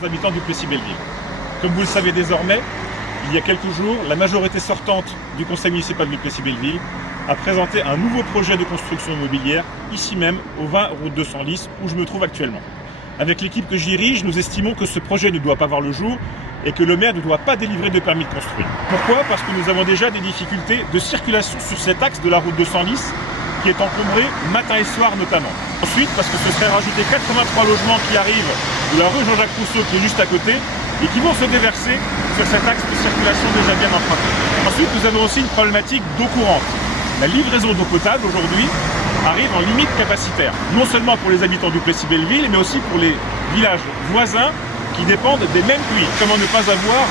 Les habitants du Plessis-Belleville. Comme vous le savez désormais, il y a quelques jours, la majorité sortante du conseil municipal du Plessis-Belleville a présenté un nouveau projet de construction immobilière, ici même, au 20 route de Senlis, où je me trouve actuellement. Avec l'équipe que je dirige, nous estimons que ce projet ne doit pas voir le jour et que le maire ne doit pas délivrer de permis de construire. Pourquoi? Parce que nous avons déjà des difficultés de circulation sur cet axe de la route de Senlis, qui est encombré matin et soir notamment. Ensuite, parce que ce serait rajouter 83 logements qui arrivent de la rue Jean-Jacques Rousseau qui est juste à côté et qui vont se déverser sur cet axe de circulation déjà bien emprunté. Ensuite, nous avons aussi une problématique d'eau courante. La livraison d'eau potable aujourd'hui arrive en limite capacitaire, non seulement pour les habitants du Plessis-Belleville, mais aussi pour les villages voisins qui dépendent des mêmes puits. Comment ne pas avoir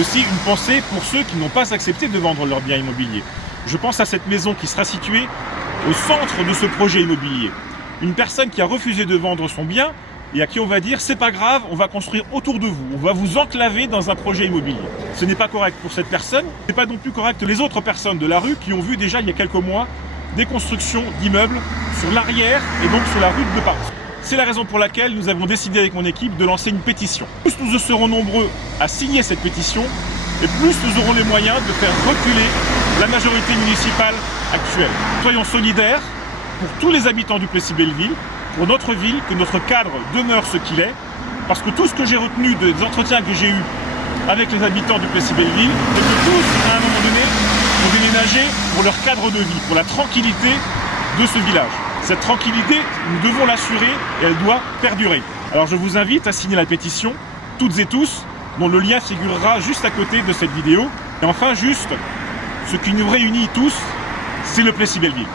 aussi une pensée pour ceux qui n'ont pas accepté de vendre leurs biens immobiliers? Je pense à cette maison qui sera située au centre de ce projet immobilier. Une personne qui a refusé de vendre son bien et à qui on va dire c'est pas grave, on va construire autour de vous, on va vous enclaver dans un projet immobilier. Ce n'est pas correct pour cette personne, ce n'est pas non plus correct les autres personnes de la rue qui ont vu déjà il y a quelques mois des constructions d'immeubles sur l'arrière et donc sur la rue de Paris. C'est la raison pour laquelle nous avons décidé avec mon équipe de lancer une pétition. Plus nous serons nombreux à signer cette pétition, et plus nous aurons les moyens de faire reculer la majorité municipale actuelle. Soyons solidaires pour tous les habitants du Plessis-Belleville, pour notre ville, que notre cadre demeure ce qu'il est, parce que tout ce que j'ai retenu des entretiens que j'ai eus avec les habitants du Plessis-Belleville, c'est que tous, à un moment donné, ont déménagé pour leur cadre de vie, pour la tranquillité de ce village. Cette tranquillité, nous devons l'assurer et elle doit perdurer. Alors je vous invite à signer la pétition, toutes et tous, dont le lien figurera juste à côté de cette vidéo. Et enfin, juste, ce qui nous réunit tous, c'est le Plessis-Belleville.